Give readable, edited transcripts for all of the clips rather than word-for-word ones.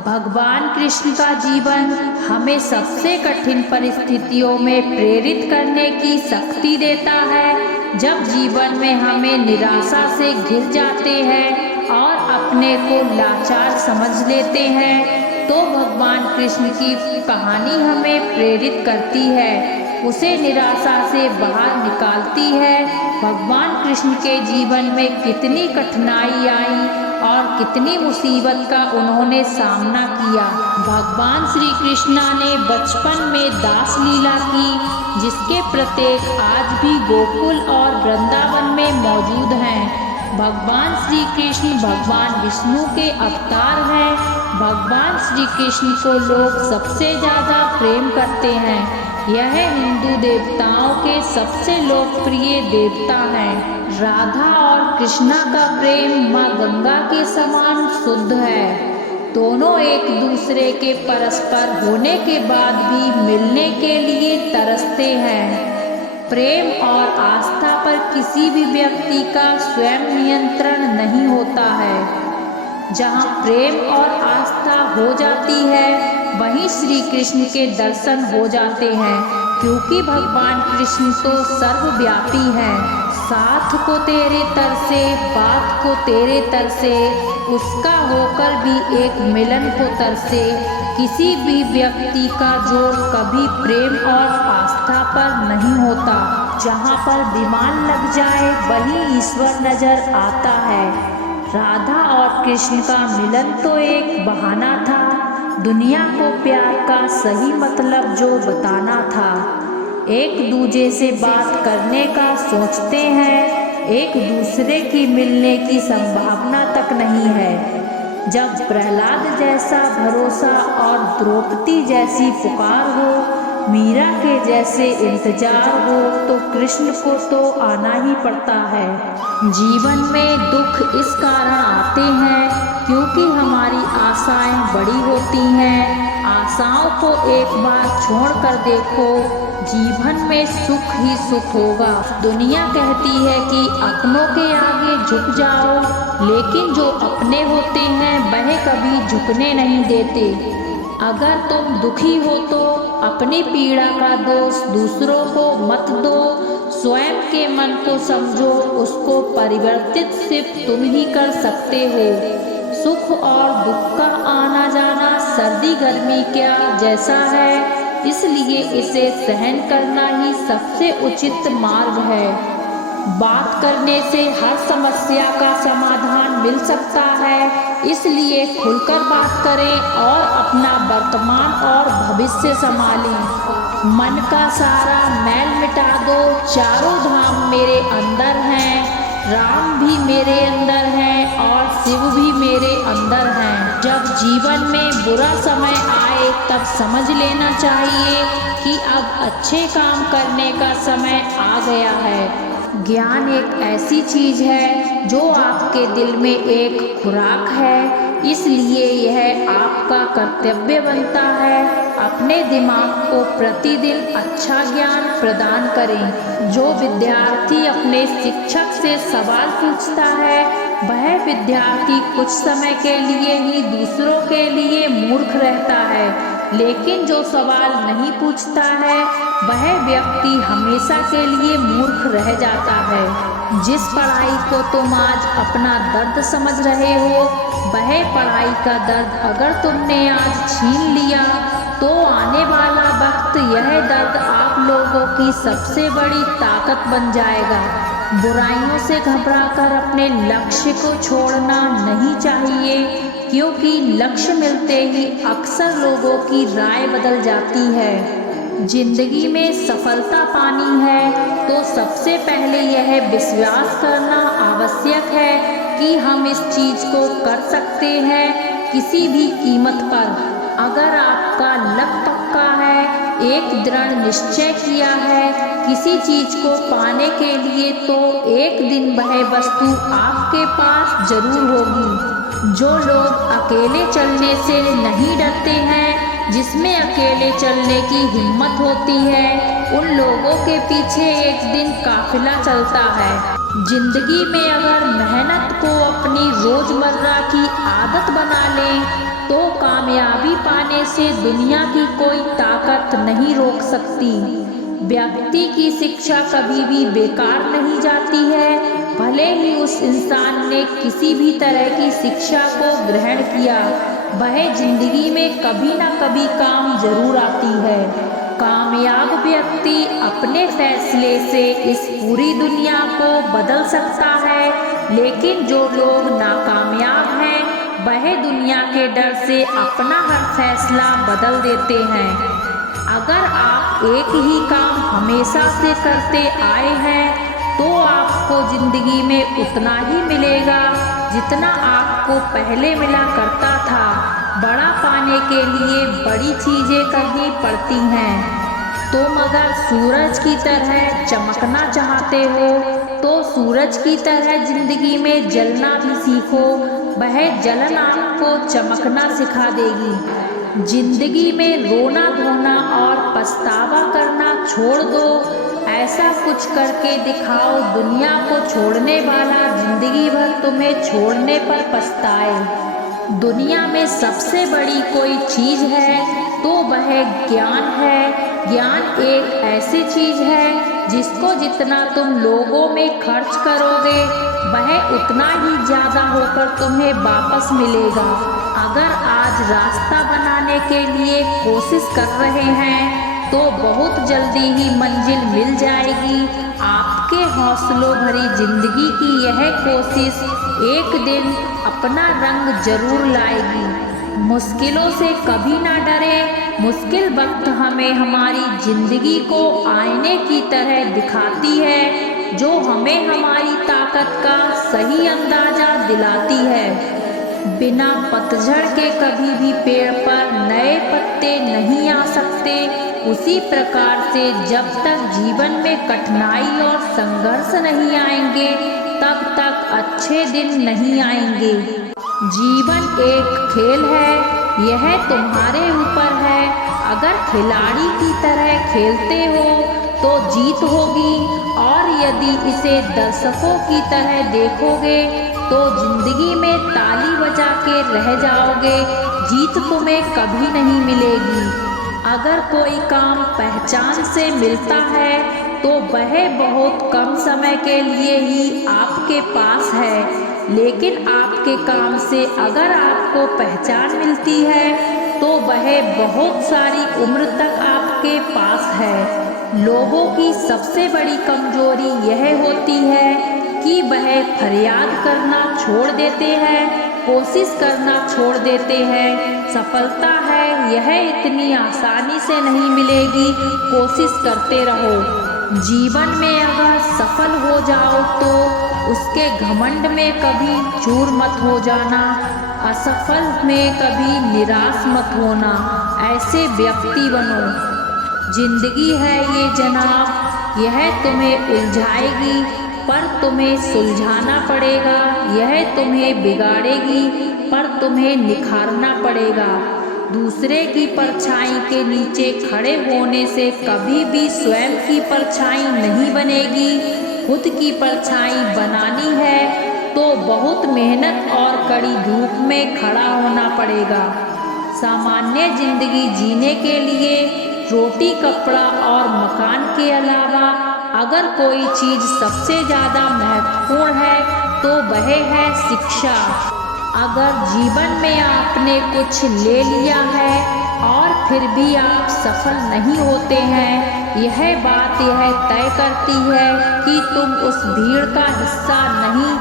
भगवान कृष्ण का जीवन हमें सबसे कठिन परिस्थितियों में प्रेरित करने की शक्ति देता है। जब जीवन में हमें निराशा से घिर जाते हैं और अपने को लाचार समझ लेते हैं, तो भगवान कृष्ण की कहानी हमें प्रेरित करती है, उसे निराशा से बाहर निकालती है। भगवान कृष्ण के जीवन में कितनी कठिनाई आई और कितनी मुसीबत का उन्होंने सामना किया। भगवान श्री कृष्णा ने बचपन में दास लीला की, जिसके प्रत्येक आज भी गोकुल और वृंदावन में मौजूद हैं। भगवान श्री कृष्ण भगवान विष्णु के अवतार हैं। भगवान श्री कृष्ण को लोग सबसे ज़्यादा प्रेम करते हैं। यह हिंदू देवताओं के सबसे लोकप्रिय देवता हैं। राधा और कृष्णा का प्रेम माँ गंगा के समान शुद्ध है। दोनों एक दूसरे के परस्पर होने के बाद भी मिलने के लिए तरसते हैं। प्रेम और आस्था पर किसी भी व्यक्ति का स्वयं नियंत्रण नहीं होता है। जहाँ प्रेम और आस्था हो जाती है, वहीं श्री कृष्ण के दर्शन हो जाते हैं, क्योंकि भगवान कृष्ण तो सर्वव्यापी हैं। साथ को तेरे तरसे, बात को तेरे तरसे, उसका होकर भी एक मिलन को तरसे। किसी भी व्यक्ति का जोर कभी प्रेम और आस्था पर नहीं होता। जहाँ पर विमान लग जाए वहीं ईश्वर नजर आता है। राधा और कृष्ण का मिलन तो एक बहाना था, दुनिया को प्यार का सही मतलब जो बताना था। एक दूजे से बात करने का सोचते हैं, एक दूसरे की मिलने की संभावना तक नहीं है। जब प्रहलाद जैसा भरोसा और द्रौपदी जैसी पुकार हो, मीरा के जैसे इंतजार हो, तो कृष्ण को तो आना ही पड़ता है। जीवन में दुख इस कारण आते हैं क्योंकि हमारी आशाएं बड़ी होती हैं। आशाओं को एक बार छोड़ कर देखो, जीवन में सुख ही सुख होगा। दुनिया कहती है कि अपनों के आगे झुक जाओ, लेकिन जो अपने होते हैं वह कभी झुकने नहीं देते। अगर तुम दुखी हो तो अपनी पीड़ा का दोष दूसरों को मत दो, स्वयं के मन को समझो, उसको परिवर्तित सिर्फ तुम ही कर सकते हो। सुख और दुख का आना जाना सर्दी गर्मी क्या जैसा है, इसलिए इसे सहन करना ही सबसे उचित मार्ग है। बात करने से हर समस्या का समाधान मिल सकता है, इसलिए खुलकर बात करें और अपना वर्तमान और भविष्य संभालें। मन का सारा मैल मिटा दो, चारों धाम मेरे अंदर हैं, राम भी मेरे अंदर हैं और शिव भी मेरे अंदर हैं। जब जीवन में बुरा समय आए तब समझ लेना चाहिए कि अब अच्छे काम करने का समय आ गया है। ज्ञान एक ऐसी चीज है जो आपके दिल में एक खुराक है, इसलिए यह आपका कर्तव्य बनता है अपने दिमाग को प्रतिदिन अच्छा ज्ञान प्रदान करें। जो विद्यार्थी अपने शिक्षक से सवाल पूछता है, वह विद्यार्थी कुछ समय के लिए ही दूसरों के लिए मूर्ख रहता है, लेकिन जो सवाल नहीं पूछता है वह व्यक्ति हमेशा के लिए मूर्ख रह जाता है। जिस पढ़ाई को तुम आज अपना दर्द समझ रहे हो, वह पढ़ाई का दर्द अगर तुमने आज छीन लिया तो आने वाला वक्त यह दर्द आप लोगों की सबसे बड़ी ताकत बन जाएगा। बुराइयों से घबराकर अपने लक्ष्य को छोड़ना नहीं चाहिए, क्योंकि लक्ष्य मिलते ही अक्सर लोगों की राय बदल जाती है। जिंदगी में सफलता पानी है तो सबसे पहले यह विश्वास करना आवश्यक है कि हम इस चीज को कर सकते हैं किसी भी कीमत पर। अगर आपका लक्ष्य पक्का है, एक दृढ़ निश्चय किया है किसी चीज को पाने के लिए, तो एक दिन वह वस्तु आपके पास जरूर होगी। जो लोग अकेले चलने से नहीं डरते हैं, जिसमें अकेले चलने की हिम्मत होती है, उन लोगों के पीछे एक दिन काफिला चलता है। जिंदगी में अगर मेहनत को अपनी रोजमर्रा की आदत बना लें तो कामयाबी आने से दुनिया की कोई ताकत नहीं रोक सकती। व्यक्ति की शिक्षा कभी भी बेकार नहीं जाती है, भले ही उस इंसान ने किसी भी तरह की शिक्षा को ग्रहण किया, वह जिंदगी में कभी ना कभी काम जरूर आती है। कामयाब व्यक्ति अपने फैसले से इस पूरी दुनिया को बदल सकता है, लेकिन जो लोग नाकामयाब हैं वह दुनिया के डर से अपना हर फैसला बदल देते हैं। अगर आप एक ही काम हमेशा से करते आए हैं तो आपको जिंदगी में उतना ही मिलेगा जितना आपको पहले मिला करता था। बड़ा पाने के लिए बड़ी चीजें करनी पड़ती हैं। तुम अगर सूरज की तरह चमकना चाहते हो तो सूरज की तरह जिंदगी में जलना भी सीखो, वह जलन आपको चमकना सिखा देगी। जिंदगी में रोना धोना और पछतावा करना छोड़ दो, ऐसा कुछ करके दिखाओ दुनिया को छोड़ने वाला जिंदगी भर तुम्हें छोड़ने पर पछताए। दुनिया में सबसे बड़ी कोई चीज है तो वह ज्ञान है। ज्ञान एक ऐसी चीज है जिसको जितना तुम लोगों में खर्च करोगे वह उतना ही ज्यादा होकर तुम्हें वापस मिलेगा। अगर आज रास्ता बनाने के लिए कोशिश कर रहे हैं तो बहुत जल्दी ही मंजिल मिल जाएगी। आपके हौसलों भरी जिंदगी की यह कोशिश एक दिन अपना रंग जरूर लाएगी। मुश्किलों से कभी ना डरे। मुश्किल वक्त हमें हमारी जिंदगी को आईने की तरह दिखाती है, जो हमें हमारी ताकत का सही अंदाजा दिलाती है। बिना पतझड़ के कभी भी पेड़ पर नए पत्ते नहीं आ सकते। उसी प्रकार से जब तक जीवन में कठिनाई और संघर्ष नहीं आएंगे तब तक अच्छे दिन नहीं आएंगे। जीवन एक खेल है, यह तुम्हारे ऊपर है। अगर खिलाड़ी की तरह खेलते हो तो जीत होगी, और यदि इसे दर्शकों की तरह देखोगे तो जिंदगी में ताली बजा के रह जाओगे, जीत तुम्हें कभी नहीं मिलेगी। अगर कोई काम पहचान से मिलता है तो वह बहुत कम समय के लिए ही आपके पास है, लेकिन आपके काम से अगर आपको पहचान मिलती है तो वह बहुत सारी उम्र तक आपके पास है। लोगों की सबसे बड़ी कमजोरी यह होती है कि वह फरियाद करना छोड़ देते हैं, कोशिश करना छोड़ देते हैं। सफलता है यह इतनी आसानी से नहीं मिलेगी, कोशिश करते रहो। जीवन में अगर सफल हो जाओ तो उसके घमंड में कभी चूर मत हो जाना, असफल में कभी निराश मत होना। ऐसे व्यक्ति बनो। जिंदगी है ये जनाब, यह तुम्हें उलझाएगी पर तुम्हें सुलझाना पड़ेगा। यह तुम्हें बिगाड़ेगी पर तुम्हें निखारना पड़ेगा। दूसरे की परछाई के नीचे खड़े होने से कभी भी स्वयं की परछाई नहीं बनेगी। खुद की परछाई बनानी है तो बहुत मेहनत और कड़ी धूप में खड़ा होना पड़ेगा। सामान्य जिंदगी जीने के लिए रोटी, कपड़ा और मकान के अलावा अगर कोई चीज सबसे ज़्यादा महत्वपूर्ण है तो वह है शिक्षा। अगर जीवन में आपने कुछ ले लिया है और फिर भी आप सफल नहीं होते हैं, यह बात यह तय करती है कि तुम उस भीड़ का हिस्सा नहीं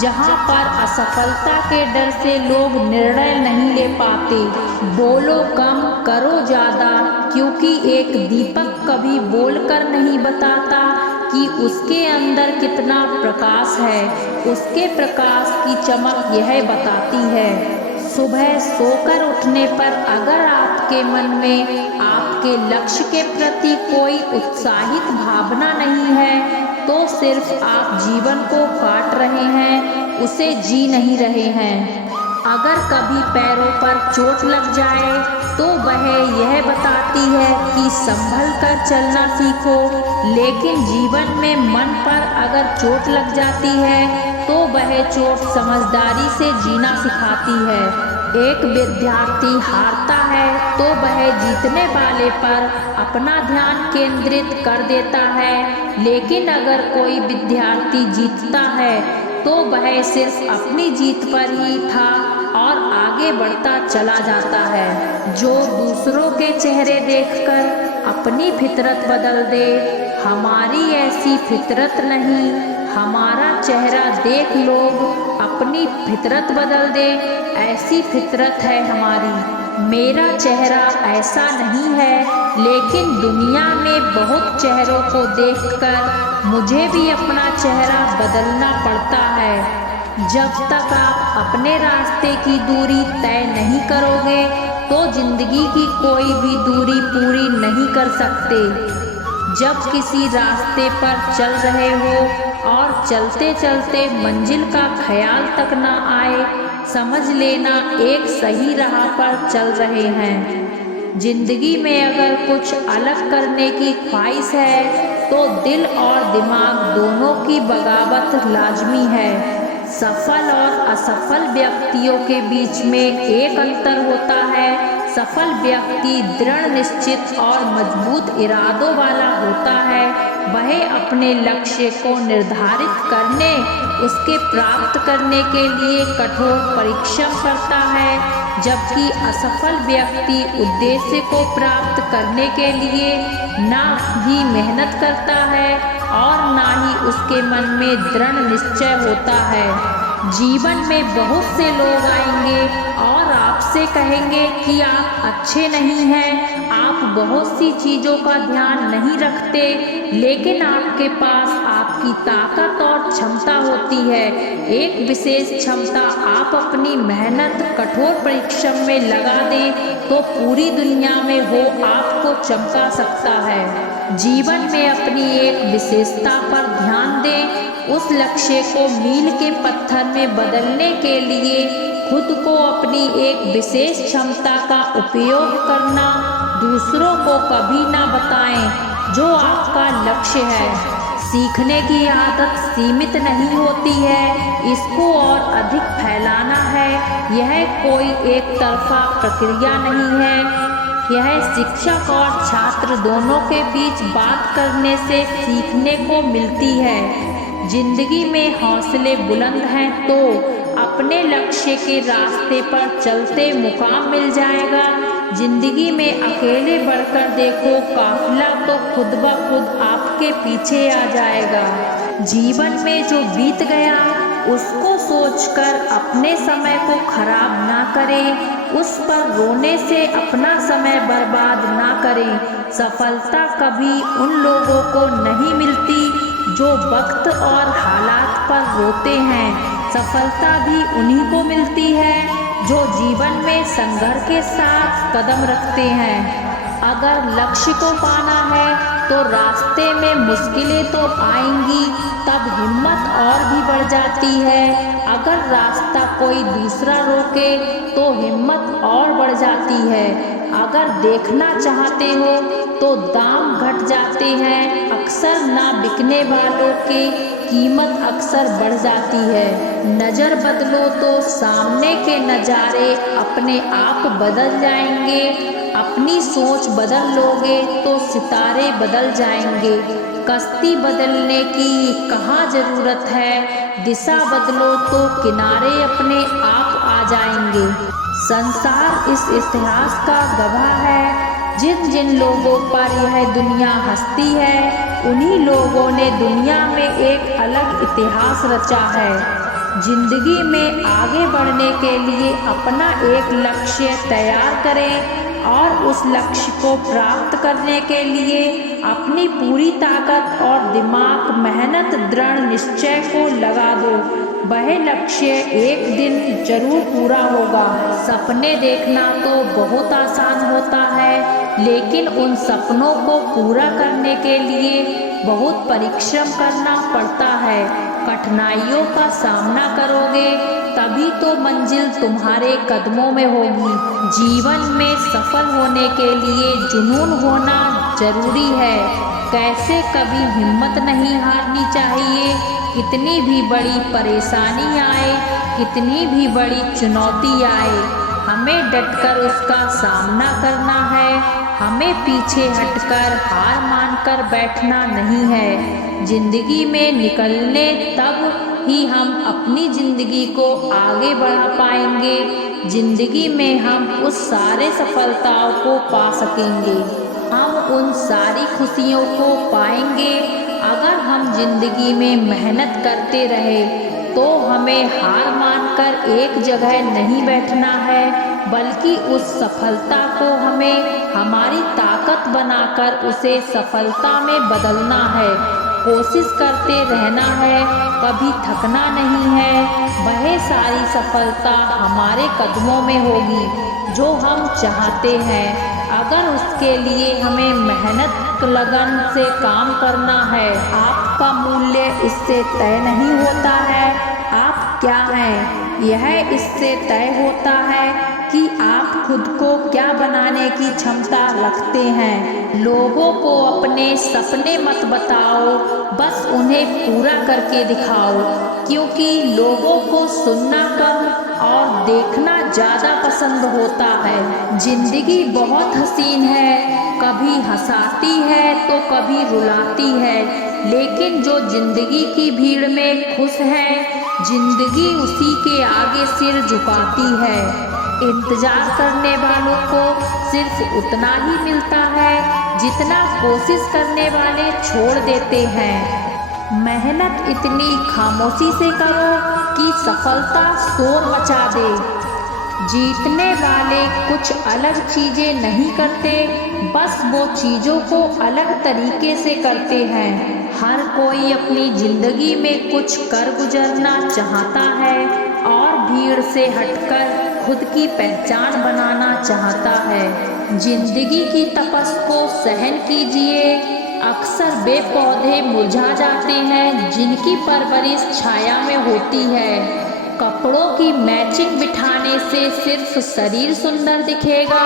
जहां पर असफलता के डर से लोग निर्णय नहीं ले पाते। बोलो कम, करो ज़्यादा, क्योंकि एक दीपक कभी बोलकर नहीं बताता कि उसके अंदर कितना प्रकाश है। उसके प्रकाश की चमक यह बताती है। सुबह सोकर उठने पर अगर आपके मन में आपके लक्ष्य के प्रति कोई उत्साहित भावना नहीं है तो सिर्फ आप जीवन को काट रहे हैं, उसे जी नहीं रहे हैं। अगर कभी पैरों पर चोट लग जाए तो वह यह बताती है कि संभल कर चलना सीखो, लेकिन जीवन में मन पर अगर चोट लग जाती है तो वह चोट समझदारी से जीना सिखाती है। एक विद्यार्थी हारता है तो वह जीतने वाले पर अपना ध्यान केंद्रित कर देता है, लेकिन अगर कोई विद्यार्थी जीतता है तो वह सिर्फ अपनी जीत पर ही था और आगे बढ़ता चला जाता है। जो दूसरों के चेहरे देखकर अपनी फितरत बदल दे, हमारी ऐसी फितरत नहीं। हमारा चेहरा देख लोग अपनी फितरत बदल दे, ऐसी फितरत है हमारी। मेरा चेहरा ऐसा नहीं है, लेकिन दुनिया में बहुत चेहरों को देखकर मुझे भी अपना चेहरा बदलना पड़ता है। जब तक आप अपने रास्ते की दूरी तय नहीं करोगे तो जिंदगी की कोई भी दूरी पूरी नहीं कर सकते। जब किसी रास्ते पर चल रहे हो और चलते चलते मंजिल का ख्याल तक ना आए, समझ लेना एक सही राह पर चल रहे हैं। जिंदगी में अगर कुछ अलग करने की ख्वाहिश है तो दिल और दिमाग दोनों की बगावत लाजमी है। सफल और असफल व्यक्तियों के बीच में एक अंतर होता है। सफल व्यक्ति दृढ़ निश्चित और मजबूत इरादों वाला होता है। वह अपने लक्ष्य को निर्धारित करने, उसके प्राप्त करने के लिए कठोर परिश्रम करता है, जबकि असफल व्यक्ति उद्देश्य को प्राप्त करने के लिए ना ही मेहनत करता है और ना ही उसके मन में दृढ़ निश्चय होता है। जीवन में बहुत से लोग आएंगे और आपसे कहेंगे कि आप अच्छे नहीं हैं, आप बहुत सी चीज़ों का ध्यान नहीं रखते, लेकिन आपके पास आपकी ताकत और क्षमता होती है। एक विशेष क्षमता आप अपनी मेहनत कठोर परिश्रम में लगा दें तो पूरी दुनिया में वो आपको चमका सकता है। जीवन में अपनी एक विशेषता पर ध्यान दें। उस लक्ष्य को मील के पत्थर में बदलने के लिए खुद को अपनी एक विशेष क्षमता का उपयोग करना। दूसरों को कभी ना बताएं जो आपका लक्ष्य है। सीखने की आदत सीमित नहीं होती है, इसको और अधिक फैलाना है। यह कोई एक तरफा प्रक्रिया नहीं है, यह शिक्षक और छात्र दोनों के बीच बात करने से सीखने को मिलती है। जिंदगी में हौसले बुलंद हैं तो अपने लक्ष्य के रास्ते पर चलते मुकाम मिल जाएगा। जिंदगी में अकेले बढ़कर देखो, काफिला तो खुद ब खुद आपके पीछे आ जाएगा। जीवन में जो बीत गया उसको सोचकर अपने समय को खराब ना करें, उस पर रोने से अपना समय बर्बाद ना करें। सफलता कभी उन लोगों को नहीं मिलती जो वक्त और हालात पर रोते हैं। सफलता भी उन्हीं को मिलती है जो जीवन में संघर्ष के साथ कदम रखते हैं। अगर लक्ष्य को पाना है तो रास्ते में मुश्किलें तो आएंगी, तब हिम्मत और भी बढ़ जाती है। अगर रास्ता कोई दूसरा रोके तो हिम्मत और बढ़ जाती है। अगर देखना चाहते हो तो दाम घट जाते हैं। अक्सर ना बिकने वालों की कीमत अक्सर बढ़ जाती है। नज़र बदलो तो सामने के नज़ारे अपने आप बदल जाएंगे। अपनी सोच बदल लोगे तो सितारे बदल जाएंगे। कश्ती बदलने की कहाँ ज़रूरत है, दिशा बदलो तो किनारे अपने आप आ जाएंगे। संसार इस इतिहास का गवाह है। जिन जिन लोगों पर यह दुनिया हंसती है, उन्हीं लोगों ने दुनिया में एक अलग इतिहास रचा है। जिंदगी में आगे बढ़ने के लिए अपना एक लक्ष्य तैयार करें और उस लक्ष्य को प्राप्त करने के लिए अपनी पूरी ताकत और दिमाग, मेहनत, दृढ़ निश्चय को लगा दो। वह लक्ष्य एक दिन जरूर पूरा होगा। सपने देखना तो बहुत आसान होता है, लेकिन उन सपनों को पूरा करने के लिए बहुत परिश्रम करना पड़ता है। कठिनाइयों का सामना करोगे तभी तो मंजिल तुम्हारे कदमों में होगी। जीवन में सफल होने के लिए जुनून होना जरूरी है। कैसे कभी हिम्मत नहीं हारनी चाहिए। कितनी भी बड़ी परेशानी आए, कितनी भी बड़ी चुनौती आए, हमें डटकर उसका सामना करना है। हमें पीछे हटकर हार मानकर बैठना नहीं है। जिंदगी में निकलने तब ही हम अपनी जिंदगी को आगे बढ़ा पाएंगे। जिंदगी में हम उस सारे सफलताओं को पा सकेंगे। हम उन सारी खुशियों को पाएंगे अगर हम जिंदगी में मेहनत करते रहे। तो हमें हार मानकर एक जगह नहीं बैठना है, बल्कि उस सफलता को हमें हमारी ताकत बनाकर उसे सफलता में बदलना है। कोशिश करते रहना है, कभी थकना नहीं है। वह सारी सफलता हमारे कदमों में होगी जो हम चाहते हैं। अगर उसके लिए हमें मेहनत लगन से काम करना है। आपका मूल्य इससे तय नहीं होता है आप क्या हैं, यह इससे तय होता है कि आप खुद को क्या बनाने की क्षमता रखते हैं। लोगों को अपने सपने मत बताओ, बस उन्हें पूरा करके दिखाओ, क्योंकि लोगों को सुनना कम और देखना ज़्यादा पसंद होता है। जिंदगी बहुत हसीन है, कभी हंसाती है तो कभी रुलाती है, लेकिन जो जिंदगी की भीड़ में खुश है, जिंदगी उसी के आगे सिर झुकाती है। इंतजार करने वालों को सिर्फ उतना ही मिलता है जितना कोशिश करने वाले छोड़ देते हैं। मेहनत इतनी खामोशी से करो कि सफलता शोर मचा दे। जीतने वाले कुछ अलग चीजें नहीं करते, बस वो चीजों को अलग तरीके से करते हैं। हर कोई अपनी जिंदगी में कुछ कर गुजरना चाहता है और भीड़ से हटकर खुद की पहचान बनाना चाहता है। जिंदगी की तपस को सहन कीजिए। अक्सर वे पौधे मुरझा जाते हैं जिनकी परवरिश छाया में होती है। कपड़ों की मैचिंग बिठाने से सिर्फ शरीर सुंदर दिखेगा,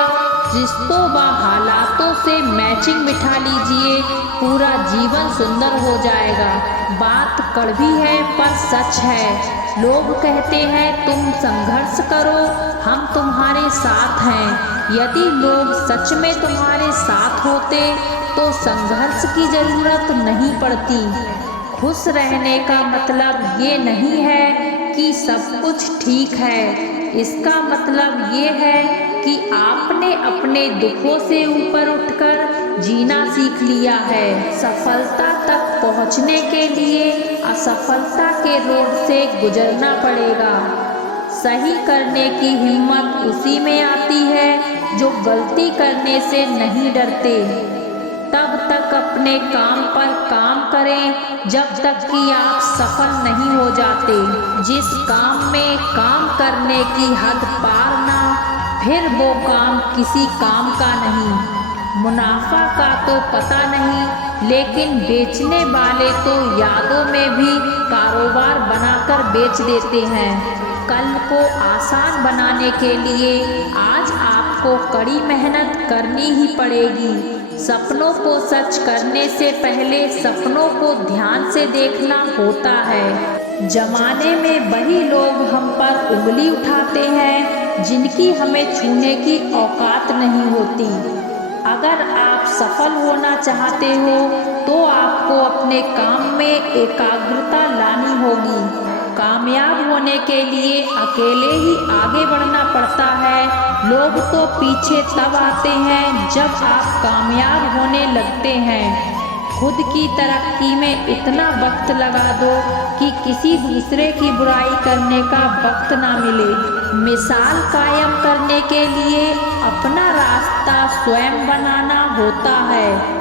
रिश्तों व हालातों से मैचिंग बिठा लीजिए, पूरा जीवन सुंदर हो जाएगा। बात कड़वी है पर सच है। लोग कहते हैं तुम संघर्ष करो, हम तुम्हारे साथ हैं। यदि लोग सच में तुम्हारे साथ होते तो संघर्ष की जरूरत नहीं पड़ती। खुश रहने का मतलब ये नहीं है कि सब कुछ ठीक है, इसका मतलब ये है कि आपने अपने दुखों से ऊपर उठकर जीना सीख लिया है। सफलता तक पहुंचने के लिए असफलता के रोड से गुजरना पड़ेगा। सही करने की हिम्मत उसी में आती है जो गलती करने से नहीं डरते। तब तक अपने काम पर काम करें जब तक कि आप सफल नहीं हो जाते। जिस काम में काम करने की हद पार ना, फिर वो काम किसी काम का नहीं। मुनाफा का तो पता नहीं, लेकिन बेचने वाले तो यादों में भी कारोबार बनाकर बेच देते हैं। कल को आसान बनाने के लिए आज आपको कड़ी मेहनत करनी ही पड़ेगी। सपनों को सच करने से पहले सपनों को ध्यान से देखना होता है। जमाने में वही लोग हम पर उंगली उठाते हैं जिनकी हमें छूने की औकात नहीं होती। अगर आप सफल होना चाहते हो तो आपको अपने काम में एकाग्रता लानी होगी। कामयाब होने के लिए अकेले ही आगे बढ़ना पड़ता है। लोग तो पीछे तब आते हैं जब आप कामयाब होने लगते हैं। खुद की तरक्की में इतना वक्त लगा दो कि किसी दूसरे की बुराई करने का वक्त ना मिले। मिसाल कायम करने के लिए अपना रास्ता स्वयं बनाना होता है।